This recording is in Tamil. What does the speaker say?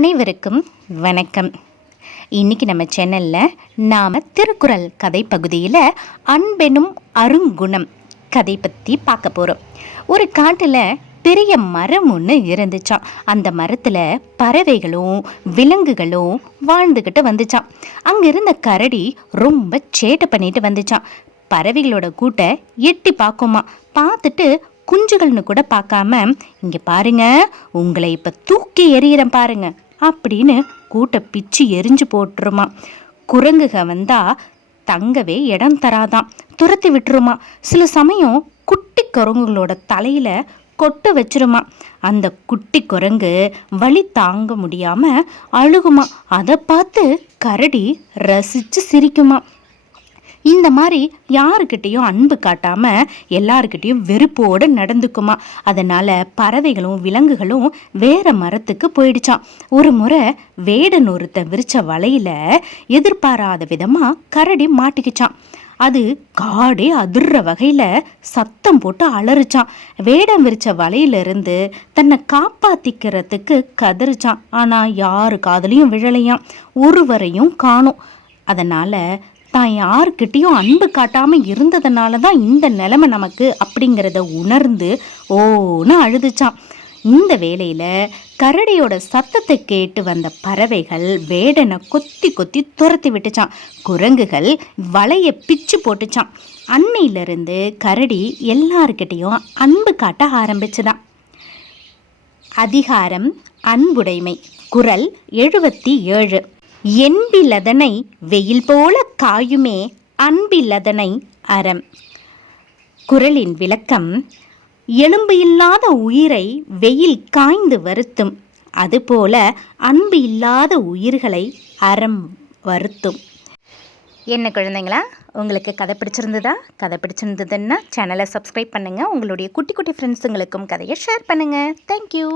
அனைவருக்கும் வணக்கம். இன்றைக்கி நம்ம சேனலில் நாம் திருக்குறள் கதை பகுதியில் அன்பெனும் அருங்குணம் கதை பற்றி பார்க்க போகிறோம். ஒரு காட்டில் பெரிய மரம் ஒன்று இருந்துச்சான். அந்த மரத்தில் பறவைகளும் விலங்குகளும் வாழ்ந்துக்கிட்டு வந்துச்சான். அங்கே இருந்த கரடி ரொம்ப சேட்டை பண்ணிட்டு வந்துச்சான். பறவைகளோட கூட்டை எட்டி பார்க்குமா. பார்த்துட்டு குஞ்சுகள்னு கூட பார்க்காம, இங்கே பாருங்க, உங்களை இப்போ தூக்கி எறிகிறேன் பாருங்க அப்படின்னு கூட்டை பிச்சு எரிஞ்சு போட்டுருமா. குரங்குக வந்தால் தங்கவே இடம் தராதான், துரத்தி விட்டுருமா. சில சமயம் குட்டி குரங்குகளோட தலையில் கொட்டை வச்சிருமா. அந்த குட்டி குரங்கு வலி தாங்க முடியாமல் அழுகுமா. அதை பார்த்து கரடி ரசித்து சிரிக்குமா. இந்த மாதிரி யாருக்கிட்டேயும் அன்பு காட்டாமல் எல்லாருக்கிட்டேயும் வெறுப்போடு நடந்துக்குமா. அதனால் பறவைகளும் விலங்குகளும் வேறு மரத்துக்கு போயிடுச்சான். ஒரு முறை வேடன் ஒருத்த விரிச்ச வலையில் எதிர்பாராத விதமாக கரடி மாட்டிக்கிச்சான். அது காடே அதிர்ற வகையில் சத்தம் போட்டு அலறிச்சான். வேடம் விரிச்ச வலையிலிருந்து தன்னை காப்பாற்றிக்கிறதுக்கு கதறிச்சான். ஆனால் யாரு காதலையும் விழலையாம், ஒருவரையும் காணும். அதனால் தான் யாருக்கிட்டேயும் அன்பு காட்டாமல் இருந்ததுனால தான் இந்த நிலைமை நமக்கு அப்படிங்கிறத உணர்ந்து ஓன்னு அழுதுச்சான். இந்த வேளையில் கரடியோட சத்தத்தை கேட்டு வந்த பறவைகள் வேடனை கொத்தி கொத்தி துரத்தி விட்டுச்சான். குரங்குகள் வலையை பிச்சு போட்டுச்சான். அன்னையிலிருந்து கரடி எல்லாருக்கிட்டேயும் அன்பு காட்ட ஆரம்பிச்சுதான். அதிகாரம் அன்புடைமை. குறள் 77. என்பிலதனை வெயில் போல காயுமே அன்பிலதனை அறம். குறளின் விளக்கம்: எலும்பு இல்லாத உயிரை வெயில் காய்ந்து வருத்தும், அதுபோல அன்பு இல்லாத உயிர்களை அறம் வருத்தும். என்ன குழந்தைங்களா, உங்களுக்கு கதை பிடிச்சிருந்ததா? கதை பிடிச்சிருந்ததுன்னா சேனலை சப்ஸ்கிரைப் பண்ணுங்கள். உங்களுடைய குட்டி குட்டி ஃப்ரெண்ட்ஸுங்களுக்கும் கதையை ஷேர் பண்ணுங்கள். தேங்க்யூ.